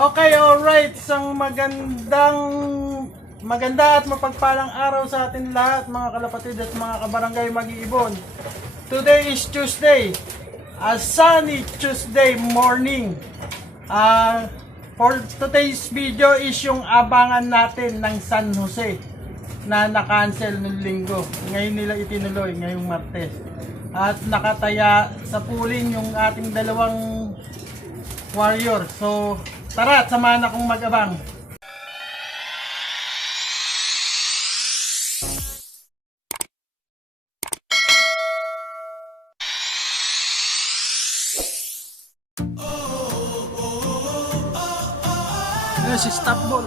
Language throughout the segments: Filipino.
Okay, alright. Isang maganda at mapagpalang araw sa atin lahat, mga kalapatid at mga kabarangay mag-iibon. Today is Tuesday, a sunny Tuesday morning. For today's video is yung abangan natin ng San Jose na na-cancel ng linggo. Ngayon nila itinuloy, ngayong Martes. At nakataya sa pooling yung ating dalawang warrior. So, tara, samahan akong mag-abang. Si stop ball.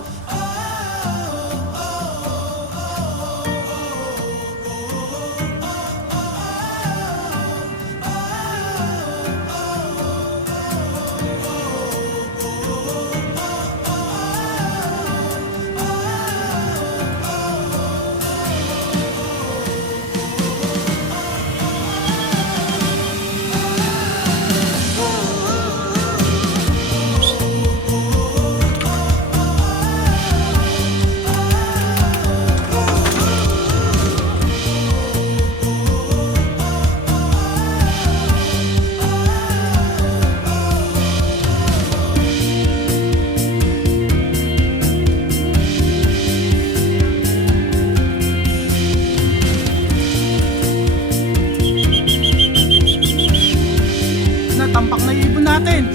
Tampak na ibon natin.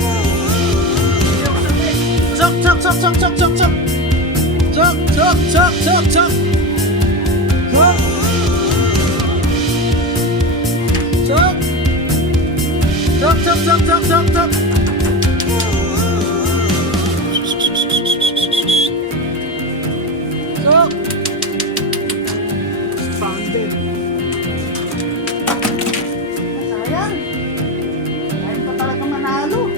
Sok, sok, sok, sok, sok, sok, sok. Sok, sok, sok, sok, sok. Sok. Sok. Sok, sok, sok, sok, sok, sok. Sok. Founded. Sayang. Manalo.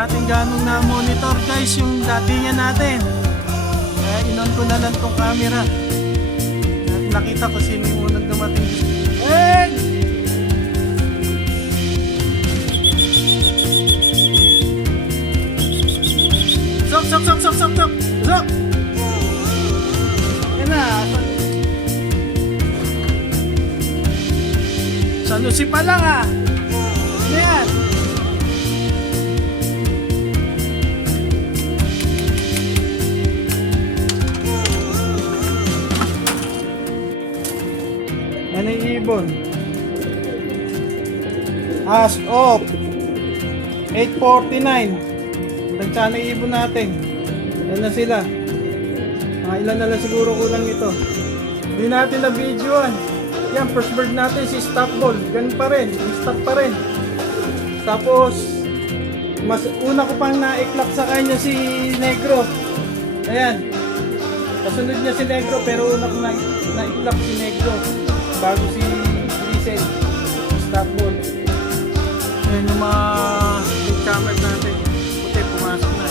natin ganong na-monitor guys yung datingan natin. Kaya inon ko na lang tong camera. At nakita ko sino yung unang dumating. Hey! Sok! Sok! Yan na. Sanusi pa lang ah. Ano yan? Ano yung ibon? As of 8:49. Tansya na yung ibon natin. Yan na sila. Mga ilan na lang siguro kulang ito. Hindi natin na videoan. Yan, first bird natin si Stop Ball. Ganun pa rin. Stop pa rin. Tapos, mas una ko pang naiklak sa kanya si Negro. Ayan. Kasunod niya si Negro pero una ko naiklak si Negro. Bago si Grisel. Stop Ball. Ayan yung mga big camera natin. Puti, pumasok na.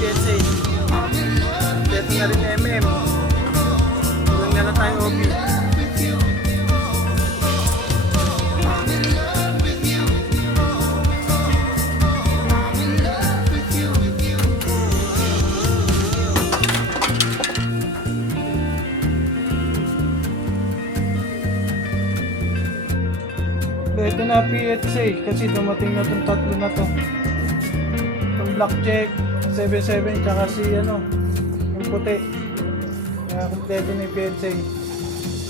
PSA. Dito na rin MM. Tulong na lang tayo OB. Ito na PSA kasi dumating na itong tatlo na to. Itong blackjack 77 tsaka si ano yung puti, kaya kompleto na yung PSA.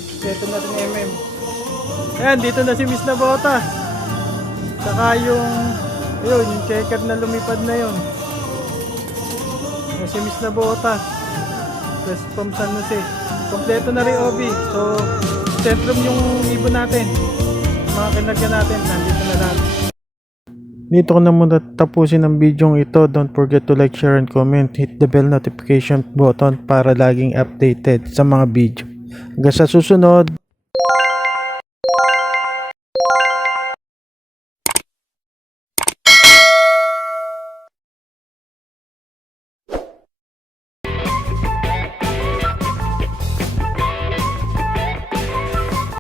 Kompleto na rin MM. Ayan, dito na si Miss Nabota tsaka yung checker na lumipad na yun. Ayan, si Miss Nabota plus from San Jose. Kompleto na rin OB. So centrum yung ibon natin, mga kinagyan natin nandito na lahat. Dito ko na muna tapusin ang video ito. Don't forget to like, share, and comment. Hit the bell notification button para laging updated sa mga video. Hanggang sa susunod.